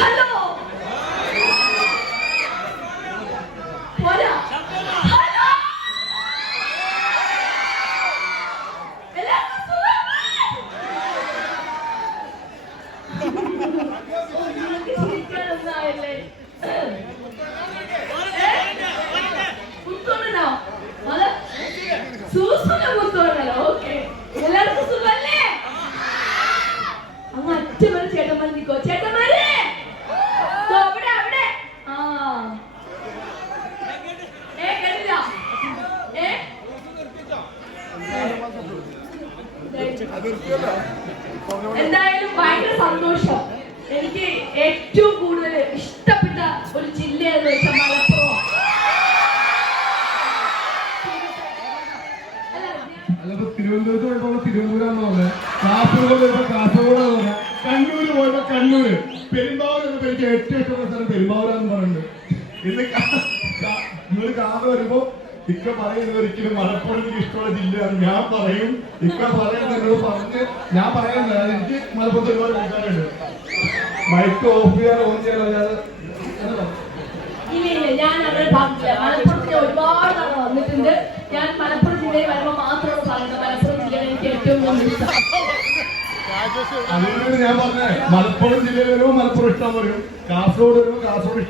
Hello Susan, eu vou എന്തായാലും ഭയങ്കര സന്തോഷം. എനിക്ക് ഏറ്റവും കൂടുതൽ ഇഷ്ടപ്പെട്ട ഒരു ജില്ലയെന്ന് വെച്ചാൽ മലപ്പുറം. തിരുവനന്തപുരത്ത് പോയപ്പോ തിരുവനന്തപുരം കാസർഗോഡ് പോയപ്പോ കാസർഗോഡ് കണ്ണൂര് പോയപ്പോ കണ്ണൂര്. പെരുമ്പാവൂർ എന്നപ്പോ എനിക്ക് ഏറ്റവും ഇഷ്ടപ്പെട്ട സ്ഥലം പെരുമ്പാവൂരാന്ന് പറയുന്നത് ഇത് നിങ്ങൾ കാറ് വരുമ്പോ ഇക്ക പറയുന്നത് ഒരിക്കലും മലപ്പുറം എനിക്ക് ഇഷ്ടമുള്ള ജില്ലയാണ്. ഞാൻ പറയും. ഇക്ക പറയുന്നത് പറഞ്ഞ് ഞാൻ പറയുന്നത് എനിക്ക് മലപ്പുറത്ത് ഒരുപാട് കൂട്ടാനുണ്ട് മൈക്ക് ഓഫ് ചെയ്യാൻ ഓൺ ചെയ്യാൻ അറിയാതെ ഞാൻ അങ്ങനെ പറഞ്ഞില്ല. മലപ്പുറത്ത് ഒരുപാട് തവണ വന്നിട്ടുണ്ട്. ഞാൻ മലപ്പുറം ജില്ലയിൽ വരുമ്പോൾ മാത്രമാണ് പറയുന്നത്. മലപ്പുറം ജില്ലയിൽ എനിക്ക് ഏറ്റവും ഞാൻ മലപ്പുറം ജില്ലയിൽ വരുമ്പോൾ മലപ്പുറം ഇഷ്ടം പറയും. കാസർഗോഡ് വരുമ്പോൾ കാസർഗോഡ്